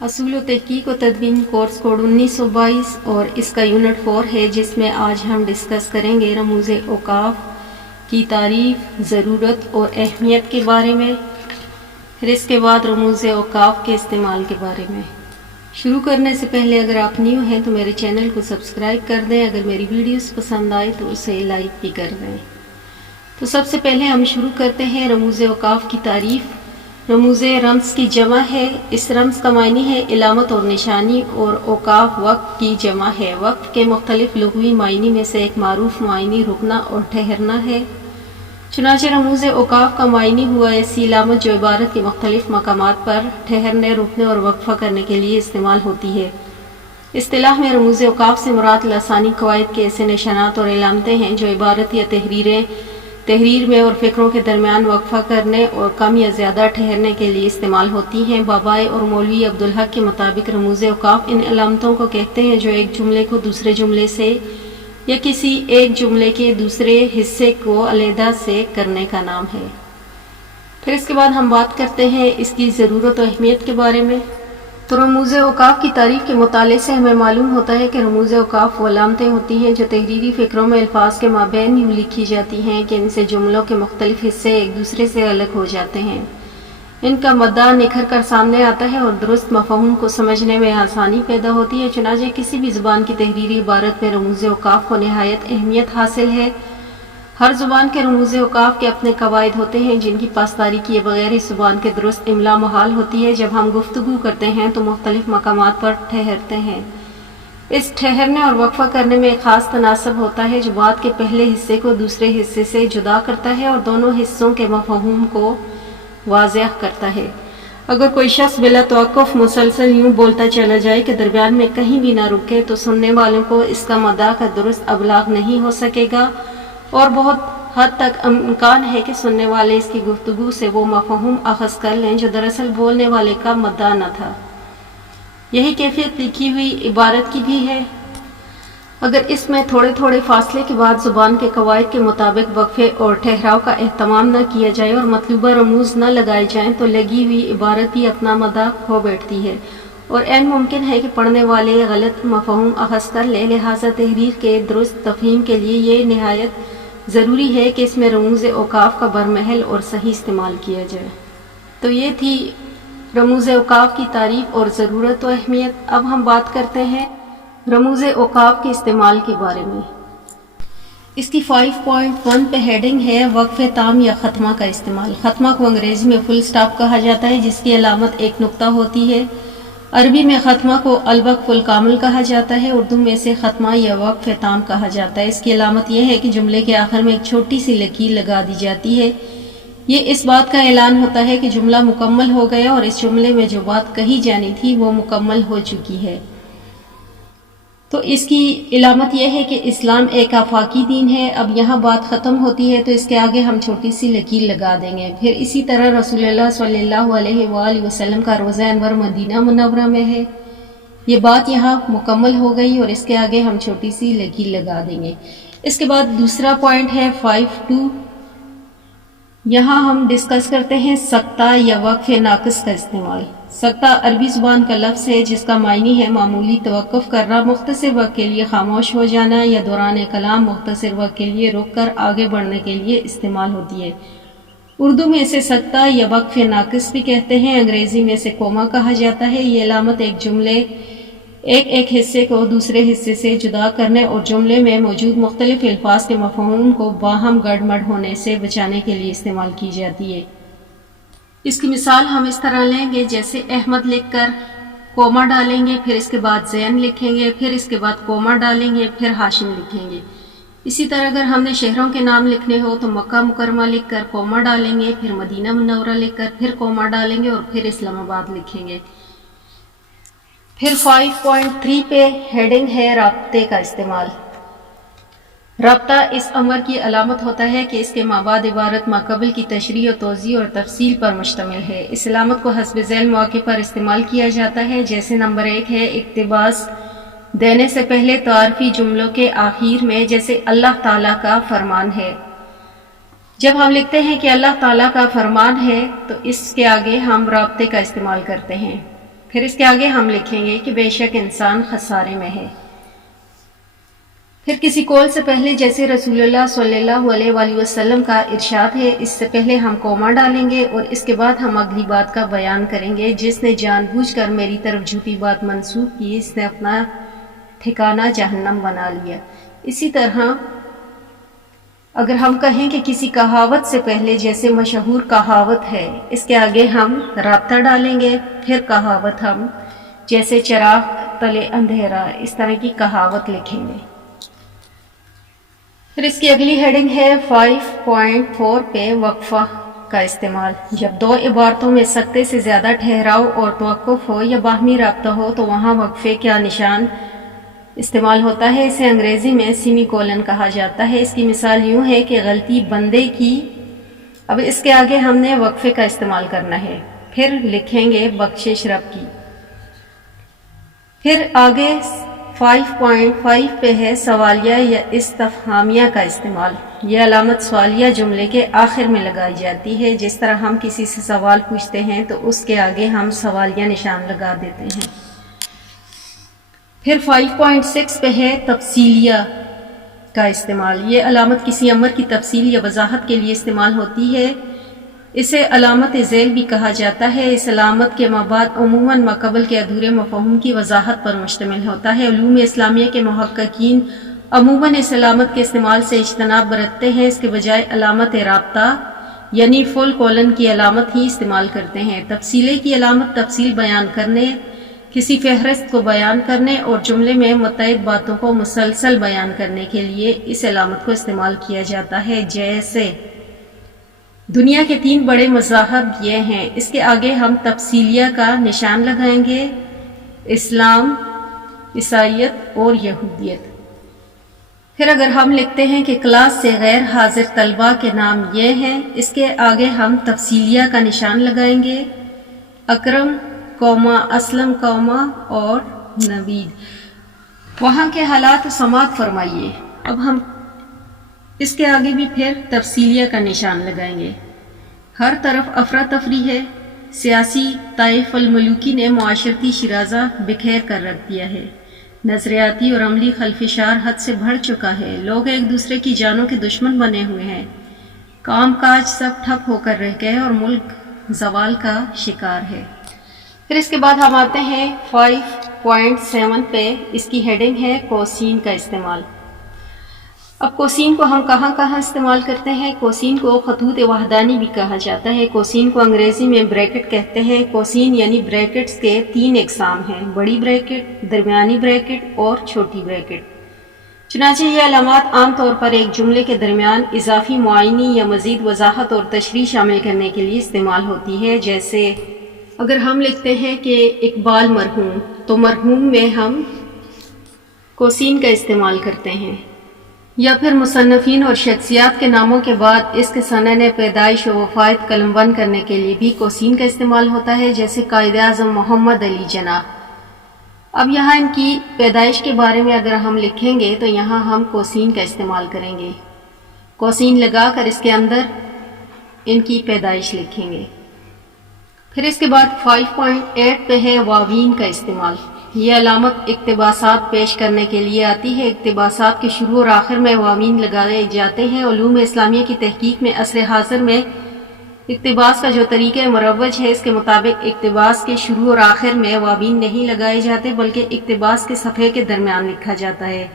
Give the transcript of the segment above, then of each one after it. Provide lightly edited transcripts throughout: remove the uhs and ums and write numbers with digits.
اصول و تحقیق و تدوین کورس کوڈ 1922 اور اس کا یونٹ 4 ہے، جس میں آج ہم ڈسکس کریں گے رموز اوقاف کی تعریف، ضرورت اور اہمیت کے بارے میں، پھر اس کے بعد رموز اوقاف کے استعمال کے بارے میں۔ شروع کرنے سے پہلے اگر آپ نیو ہیں تو میرے چینل کو سبسکرائب کر دیں، اگر میری ویڈیوز پسند آئے تو اسے لائک بھی کر دیں۔ تو سب سے پہلے ہم شروع کرتے ہیں رموز اوقاف کی تعریف۔ رموز رمز کی جمع ہے۔ اس رمز کا معنی ہے علامت اور نشانی، اور اوقاف وقت کی جمع ہے۔ وقت کے مختلف لغوی معنی میں سے ایک معروف معنی رکنا اور ٹھہرنا ہے۔ چنانچہ رموز اوقاف کا معنی ہوا ایسی علامت جو عبارت کے مختلف مقامات پر ٹھہرنے، رکنے اور وقفہ کرنے کے لیے استعمال ہوتی ہے۔ اصطلاح میں رموز اوقاف سے مراد لسانی قواعد کے ایسے نشانات اور علامتیں ہیں جو عبارت یا تحریر میں اور فکروں کے درمیان وقفہ کرنے اور کم یا زیادہ ٹھہرنے کے لیے استعمال ہوتی ہیں۔ بابائے اور مولوی عبدالحق کے مطابق رموز اوقاف ان علامتوں کو کہتے ہیں جو ایک جملے کو دوسرے جملے سے یا کسی ایک جملے کے دوسرے حصے کو علیحدہ سے کرنے کا نام ہے۔ پھر اس کے بعد ہم بات کرتے ہیں اس کی ضرورت و اہمیت کے بارے میں۔ تو رموز اوقاف کی تعریف کے مطالعے سے ہمیں معلوم ہوتا ہے کہ رموز اوقاف وہ علامتیں ہوتی ہیں جو تحریری فکروں میں الفاظ کے مابین یوں لکھی جاتی ہیں کہ ان سے جملوں کے مختلف حصے ایک دوسرے سے الگ ہو جاتے ہیں، ان کا مدعا نکھر کر سامنے آتا ہے اور درست مفہوم کو سمجھنے میں آسانی پیدا ہوتی ہے۔ چنانچہ کسی بھی زبان کی تحریری عبارت میں رموز اوقاف کو نہایت اہمیت حاصل ہے۔ ہر زبان کے رموز اوقاف کے اپنے قواعد ہوتے ہیں جن کی پاسداری کیے بغیر اس زبان کے درست املا محال ہوتی ہے۔ جب ہم گفتگو کرتے ہیں تو مختلف مقامات پر ٹھہرتے ہیں۔ اس ٹھہرنے اور وقفہ کرنے میں ایک خاص تناسب ہوتا ہے جو بات کے پہلے حصے کو دوسرے حصے سے جدا کرتا ہے اور دونوں حصوں کے مفہوم کو واضح کرتا ہے۔ اگر کوئی شخص بلا توقف مسلسل یوں بولتا چلا جائے کہ درمیان میں کہیں بھی نہ رکے تو سننے والوں کو اس کا مدعا کا درست ابلاغ نہیں ہو سکے گا، اور بہت حد تک امکان ہے کہ سننے والے اس کی گفتگو سے وہ مفہوم اخذ کر لیں جو دراصل بولنے والے کا مدعا نہ تھا۔ یہی کیفیت لکھی ہوئی عبارت کی بھی ہے۔ اگر اس میں تھوڑے تھوڑے فاصلے کے بعد زبان کے قواعد کے مطابق وقفے اور ٹھہراؤ کا اہتمام نہ کیا جائے اور مطلوبہ رموز نہ لگائے جائیں تو لگی ہوئی عبارت بھی اپنا مدعا کھو بیٹھتی ہے اور عین ممکن ہے کہ پڑھنے والے غلط مفہوم اخذ کر لے۔ لہٰذا تحریر کے درست تفہیم کے لیے یہ نہایت ضروری ہے کہ اس میں رموز اوقاف کا برمحل اور صحیح استعمال کیا جائے۔ تو یہ تھی رموز اوقاف کی تعریف اور ضرورت و اہمیت۔ اب ہم بات کرتے ہیں رموز اوقاف کے استعمال کے بارے میں۔ اس کی 5.1 پہ ہیڈنگ ہے وقف تام یا ختمہ کا استعمال۔ ختمہ کو انگریزی میں فل سٹاپ کہا جاتا ہے جس کی علامت ایک نقطہ ہوتی ہے۔ عربی میں ختمہ کو الوقف الکامل کہا جاتا ہے، اردو میں اسے ختمہ یا وقف تام کہا جاتا ہے۔ اس کی علامت یہ ہے کہ جملے کے آخر میں ایک چھوٹی سی لکیر لگا دی جاتی ہے۔ یہ اس بات کا اعلان ہوتا ہے کہ جملہ مکمل ہو گیا اور اس جملے میں جو بات کہی جانی تھی وہ مکمل ہو چکی ہے۔ تو اس کی علامت یہ ہے کہ اسلام ایک آفاقی دین ہے۔ اب یہاں بات ختم ہوتی ہے تو اس کے آگے ہم چھوٹی سی لکیر لگا دیں گے۔ پھر اسی طرح رسول اللہ صلی اللہ علیہ وآلہ وسلم کا روضہ انور مدینہ منورہ میں ہے۔ یہ بات یہاں مکمل ہو گئی اور اس کے آگے ہم چھوٹی سی لکیر لگا دیں گے۔ اس کے بعد دوسرا پوائنٹ ہے 5.2۔ یہاں ہم ڈسکس کرتے ہیں سکتہ یا وقف ناقص کا استعمال۔ سکتہ عربی زبان کا لفظ ہے جس کا معنی ہے معمولی توقف کرنا، مختصر وقت کے لیے خاموش ہو جانا، یا دوران کلام مختصر وقت کے لیے رک کر آگے بڑھنے کے لیے استعمال ہوتی ہے۔ اردو میں اسے سکتہ یا وقف ناقص بھی کہتے ہیں۔ انگریزی میں اسے کوما کہا جاتا ہے۔ یہ علامت ایک جملے ایک حصے کو دوسرے حصے سے جدا کرنے اور جملے میں موجود مختلف الفاظ کے مفہوم کو باہم گڑبڑ ہونے سے بچانے کے لیے استعمال کی جاتی ہے۔ اس کی مثال ہم اس طرح لیں گے جیسے احمد لکھ کر کوما ڈالیں گے، پھر اس کے بعد زین لکھیں گے، پھر اس کے بعد کوما ڈالیں گے، پھر ہاشم لکھیں گے۔ اسی طرح اگر ہم نے شہروں کے نام لکھنے ہو تو مکہ مکرمہ لکھ کر کوما ڈالیں گے، پھر مدینہ منورہ لکھ کر پھر کوما ڈالیں گے اور پھر اسلام آباد لکھیں گے۔ پھر 5.3 پہ ہیڈنگ ہے رابطے کا استعمال۔ رابطہ اس امر کی علامت ہوتا ہے کہ اس کے مابعد عبارت ماقبل کی تشریح و توضیح اور تفصیل پر مشتمل ہے۔ اس علامت کو حسب ذیل مواقع پر استعمال کیا جاتا ہے، جیسے نمبر 1 ہے اقتباس دینے سے پہلے تعارفی جملوں کے آخر میں، جیسے اللہ تعالیٰ کا فرمان ہے۔ جب ہم لکھتے ہیں کہ اللہ تعالیٰ کا فرمان ہے تو اس کے آگے ہم رابطے کا استعمال کرتے ہیں۔ پھر اس کے آگے ہم لکھیں گے کہ بے شک انسان خسارے میں ہے۔ پھر کسی قول سے پہلے جیسے رسول اللہ صلی اللہ علیہ وآلہ وسلم کا ارشاد ہے، اس سے پہلے ہم کوما ڈالیں گے اور اس کے بعد ہم اگلی بات کا بیان کریں گے۔ جس نے جان بوجھ کر میری طرف جھوٹی بات منسوب کی، اس نے اپنا ٹھکانہ جہنم بنا لیا۔ اسی طرح اگر ہم کہیں کہ کسی کہاوت سے پہلے جیسے مشہور کہاوت ہے، اس کے آگے ہم رابطہ ڈالیں گے، پھر کہاوت ہم جیسے چراغ تلے اندھیرا، اس طرح کی کہاوت لکھیں گے۔ پھر اس کی اگلی ہیڈنگ ہے 5.4 پہ وقفہ کا استعمال۔ جب دو عبارتوں میں سکتے سے زیادہ ٹھہراؤ اور توقف ہو یا باہمی رابطہ ہو تو وہاں وقفے کا نشان استعمال ہوتا ہے۔ اسے انگریزی میں سیمی کولن کہا جاتا ہے۔ اس کی مثال یوں ہے کہ غلطی بندے کی، اب اس کے آگے ہم نے وقفے کا استعمال کرنا ہے، پھر لکھیں گے بخشش رب کی۔ پھر آگے 5.5 پہ ہے سوالیہ یا استفہامیہ کا استعمال۔ یہ علامت سوالیہ جملے کے آخر میں لگائی جاتی ہے۔ جس طرح ہم کسی سے سوال پوچھتے ہیں تو اس کے آگے ہم سوالیہ نشان لگا دیتے ہیں۔ پھر 5.6 پہ ہے تفصیلیہ کا استعمال۔ یہ علامت کسی امر کی تفصیل یا وضاحت کے لیے استعمال ہوتی ہے۔ اسے علامت ذیل بھی کہا جاتا ہے۔ اس علامت کے مابعد عموماً ماقبل کے ادھورے مفہوم کی وضاحت پر مشتمل ہوتا ہے۔ علوم اسلامیہ کے محققین عموماً اس علامت کے استعمال سے اجتناب برتتے ہیں، اس کے بجائے علامت رابطہ یعنی فل کولن کی علامت ہی استعمال کرتے ہیں۔ تفصیلے کی علامت تفصیل بیان کرنے، کسی فہرست کو بیان کرنے اور جملے میں متعدد باتوں کو مسلسل بیان کرنے کے لیے اس علامت کو استعمال کیا جاتا ہے۔ جیسے دنیا کے 3 بڑے مذاہب یہ ہیں، اس کے آگے ہم تفصیلیہ کا نشان لگائیں گے، اسلام، عیسائیت اور یہودیت۔ پھر اگر ہم لکھتے ہیں کہ کلاس سے غیر حاضر طلباء کے نام یہ ہیں، اس کے آگے ہم تفصیلیہ کا نشان لگائیں گے، اکرم، اسلم اور نوید۔ وہاں کے حالات سماعت فرمائیے۔ اب ہم اس کے آگے بھی پھر تفصیلیہ کا نشان لگائیں گے۔ ہر طرف افراتفری ہے، سیاسی طائف الملوکی نے معاشرتی شیرازہ بکھیر کر رکھ دیا ہے، نظریاتی اور عملی خلفشار حد سے بڑھ چکا ہے، لوگ ایک دوسرے کی جانوں کے دشمن بنے ہوئے ہیں، کام کاج سب ٹھپ ہو کر رہ گئے اور ملک زوال کا شکار ہے۔ پھر اس کے بعد ہم آتے ہیں 5.7 پہ، اس کی ہیڈنگ ہے کوسین کا استعمال۔ اب کوسین کو ہم کہاں کہاں استعمال کرتے ہیں؟ کوسین کو خطوط وحدانی بھی کہا جاتا ہے۔ کوسین کو انگریزی میں بریکٹ کہتے ہیں۔ کوسین یعنی بریکٹس کے 3 اقسام ہیں، بڑی بریکٹ، درمیانی بریکٹ اور چھوٹی بریکٹ۔ چنانچہ یہ علامات عام طور پر ایک جملے کے درمیان اضافی معائنی یا مزید وضاحت اور تشریح شامل کرنے کے لیے استعمال ہوتی ہے۔ جیسے اگر ہم لکھتے ہیں کہ اقبال مرحوم، تو مرحوم میں ہم کوسین کا استعمال کرتے ہیں۔ یا پھر مصنفین اور شخصیات کے ناموں کے بعد اس کے سنن پیدائش و وفات قلم بند کرنے کے لیے بھی کوسین کا استعمال ہوتا ہے، جیسے قائد اعظم محمد علی جناح۔ اب یہاں ان کی پیدائش کے بارے میں اگر ہم لکھیں گے تو یہاں ہم کوسین کا استعمال کریں گے، کوسین لگا کر اس کے اندر ان کی پیدائش لکھیں گے۔ پھر اس کے بعد 5.8 پہ ہے واوین کا استعمال۔ یہ علامت اقتباسات پیش کرنے کے لیے آتی ہے۔ اقتباسات کے شروع اور آخر میں واوین لگائے جاتے ہیں۔ علوم اسلامیہ کی تحقیق میں عصر حاضر میں اقتباس کا جو طریقہ مروج ہے، اس کے مطابق اقتباس کے شروع اور آخر میں واوین نہیں لگائے جاتے، بلکہ اقتباس کے صفحے کے درمیان لکھا جاتا ہے،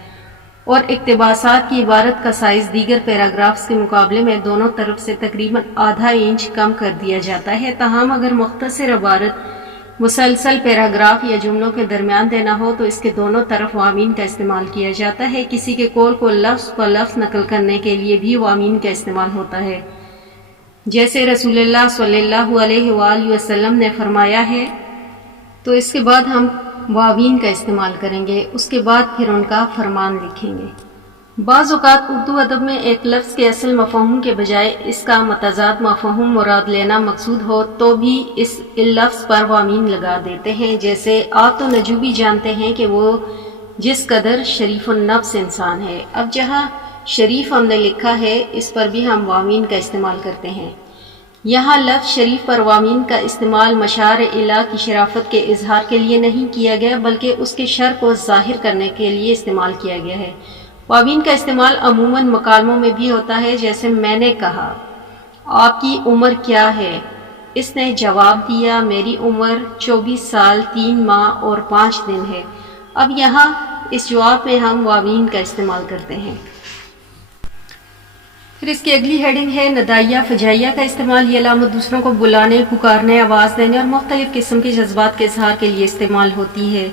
اور اقتباسات کی عبارت کا سائز دیگر پیراگرافز کے مقابلے میں دونوں طرف سے تقریباً آدھا انچ کم کر دیا جاتا ہے۔ تاہم اگر مختصر عبارت مسلسل پیراگراف یا جملوں کے درمیان دینا ہو تو اس کے دونوں طرف واوین کا استعمال کیا جاتا ہے۔ کسی کے قول کو لفظ پر لفظ نقل کرنے کے لیے بھی واوین کا استعمال ہوتا ہے، جیسے رسول اللہ صلی اللہ علیہ وآلہ وسلم نے فرمایا ہے، تو اس کے بعد ہم واوین کا استعمال کریں گے، اس کے بعد پھر ان کا فرمان لکھیں گے۔ بعض اوقات اردو ادب میں ایک لفظ کے اصل مفہوم کے بجائے اس کا متضاد مفہوم مراد لینا مقصود ہو تو بھی اس لفظ پر واوین لگا دیتے ہیں، جیسے آپ تو نجوبی جانتے ہیں کہ وہ جس قدر شریف النفس انسان ہے۔ اب جہاں شریف ہم نے لکھا ہے، اس پر بھی ہم واوین کا استعمال کرتے ہیں۔ یہاں لفظ شریف پر وامین کا استعمال مشاعر الہ کی شرافت کے اظہار کے لیے نہیں کیا گیا بلکہ اس کے شر کو ظاہر کرنے کے لیے استعمال کیا گیا ہے۔ وامین کا استعمال عموماً مکالموں میں بھی ہوتا ہے، جیسے میں نے کہا آپ کی عمر کیا ہے؟ اس نے جواب دیا میری عمر 24 سال 3 ماہ اور 5 دن ہے۔ اب یہاں اس جواب میں ہم وامین کا استعمال کرتے ہیں۔ پھر اس کی اگلی ہیڈنگ ہے ندائیہ فجائیہ کا استعمال۔ یہ علامت دوسروں کو بلانے، پکارنے، آواز دینے اور مختلف قسم کے جذبات کے اظہار کے لیے استعمال ہوتی ہے۔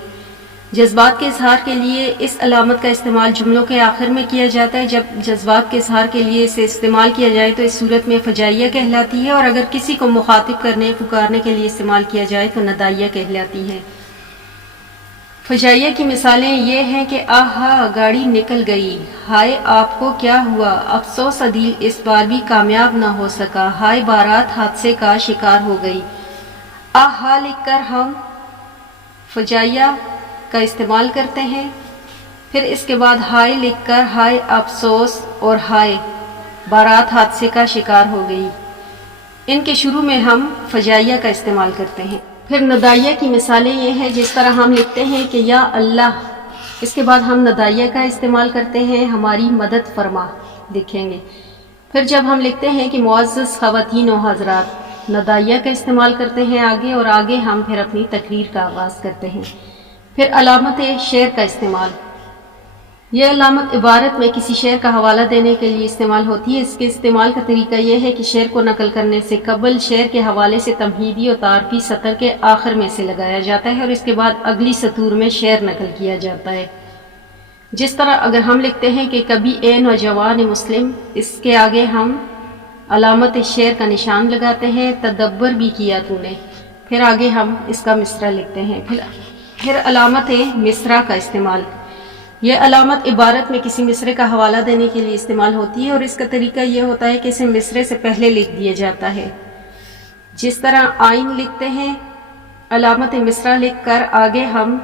جذبات کے اظہار کے لیے اس علامت کا استعمال جملوں کے آخر میں کیا جاتا ہے۔ جب جذبات کے اظہار کے لیے اسے استعمال کیا جائے تو اس صورت میں فجائیہ کہلاتی ہے، اور اگر کسی کو مخاطب کرنے، پکارنے کے لیے استعمال کیا جائے تو ندائیہ کہلاتی ہے۔ فجائیہ کی مثالیں یہ ہیں کہ آہا گاڑی نکل گئی، ہائے آپ کو کیا ہوا، افسوس عدیل اس بار بھی کامیاب نہ ہو سکا، ہائے بارات حادثے کا شکار ہو گئی۔ آہا لکھ کر ہم فجائیہ کا استعمال کرتے ہیں، پھر اس کے بعد ہائے لکھ کر ہائے افسوس اور ہائے بارات حادثے کا شکار ہو گئی، ان کے شروع میں ہم فجائیہ کا استعمال کرتے ہیں۔ پھر ندائیہ کی مثالیں یہ ہیں جس طرح ہم لکھتے ہیں کہ یا اللہ، اس کے بعد ہم ندائیہ کا استعمال کرتے ہیں ہماری مدد فرما، لکھیں گے۔ پھر جب ہم لکھتے ہیں کہ معزز خواتین و حضرات، ندائیہ کا استعمال کرتے ہیں آگے، اور آگے ہم پھر اپنی تقریر کا آغاز کرتے ہیں۔ پھر علامت شعر کا استعمال۔ یہ علامت عبارت میں کسی شعر کا حوالہ دینے کے لیے استعمال ہوتی ہے۔ اس کے استعمال کا طریقہ یہ ہے کہ شعر کو نقل کرنے سے قبل شعر کے حوالے سے تمہیدی اور تعارفی سطر کے آخر میں سے لگایا جاتا ہے، اور اس کے بعد اگلی سطور میں شعر نقل کیا جاتا ہے۔ جس طرح اگر ہم لکھتے ہیں کہ کبھی اے نوجوان مسلم، اس کے آگے ہم علامت شعر کا نشان لگاتے ہیں، تدبر بھی کیا تو نے، پھر آگے ہم اس کا مصرع لکھتے ہیں۔ پھر علامت مصرع کا استعمال۔ یہ علامت عبارت میں کسی مصرعے کا حوالہ دینے کے لیے استعمال ہوتی ہے، اور اس کا طریقہ یہ ہوتا ہے کہ اسے مصرعے سے پہلے لکھ دیا جاتا ہے۔ جس طرح آئین لکھتے ہیں، علامت مصرع لکھ کر آگے ہم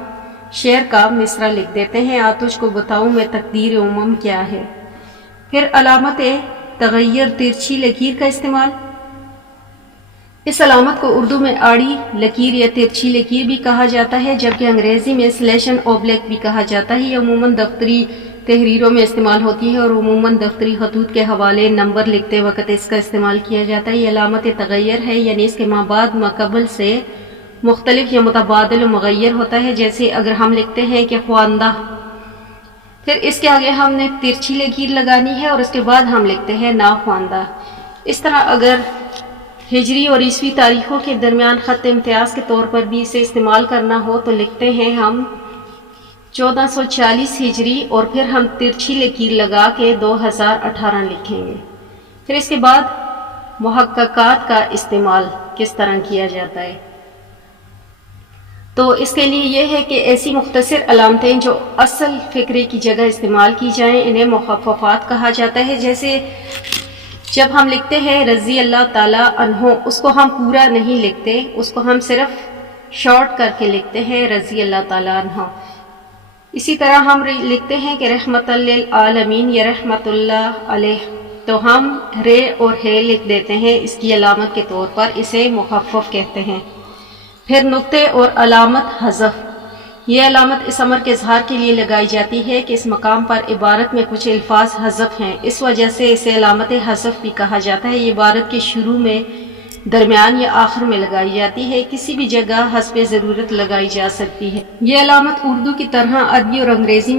شعر کا مصرع لکھ دیتے ہیں، آ تجھ کو بتاؤں میں تقدیر امم کیا ہے۔ پھر علامت تغیر ترچھی لکیر کا استعمال۔ اس علامت کو اردو میں آڑی لکیر یا ترچھی لکیر بھی کہا جاتا ہے، جبکہ انگریزی میں سلیشن اوبلیک بھی کہا جاتا ہے۔ یہ عموماً دفتری تحریروں میں استعمال ہوتی ہے، اور عموماً دفتری خطوط کے حوالے نمبر لکھتے وقت اس کا استعمال کیا جاتا ہے۔ یہ علامت تغیر ہے، یعنی اس کے ماں بعد ماقبل سے مختلف یا متبادل و مغیر ہوتا ہے۔ جیسے اگر ہم لکھتے ہیں کہ خواندہ، پھر اس کے آگے ہم نے ترچھی لکیر لگانی ہے، اور اس کے بعد ہم لکھتے ہیں ناخواندہ۔ اس طرح اگر ہجری اور عیسوی تاریخوں کے درمیان خط امتیاز کے طور پر بھی اسے استعمال کرنا ہو تو لکھتے ہیں ہم 1440 ہجری، اور پھر ہم ترچھی لکیر لگا کے 2018 لکھیں گے۔ پھر اس کے بعد محققات کا استعمال کس طرح کیا جاتا ہے، تو اس کے لیے یہ ہے کہ ایسی مختصر علامتیں جو اصل فقرے کی جگہ استعمال کی جائیں انہیں مخففات کہا جاتا ہے۔ جیسے جب ہم لکھتے ہیں رضی اللہ تعالیٰ عنہ، اس کو ہم پورا نہیں لکھتے، اس کو ہم صرف شارٹ کر کے لکھتے ہیں رضی اللہ تعالیٰ عنہ۔ اسی طرح ہم لکھتے ہیں کہ رحمت للعالمین یا رحمت اللہ علیہ، تو ہم رے اور ہے لکھ دیتے ہیں اس کی علامت کے طور پر، اسے مخفف کہتے ہیں۔ پھر نقطے اور علامت حذف۔ یہ علامت اس امر کے اظہار کے لیے لگائی جاتی ہے کہ اس مقام پر عبارت میں کچھ الفاظ حذف ہیں، اس وجہ سے اسے علامت حذف بھی کہا جاتا ہے۔ یہ عبارت کے شروع میں، درمیان یا آخر میں لگائی جاتی ہے، کسی بھی جگہ حسب ضرورت لگائی جا سکتی ہے۔ یہ علامت اردو کی طرح عربی اور انگریزی میں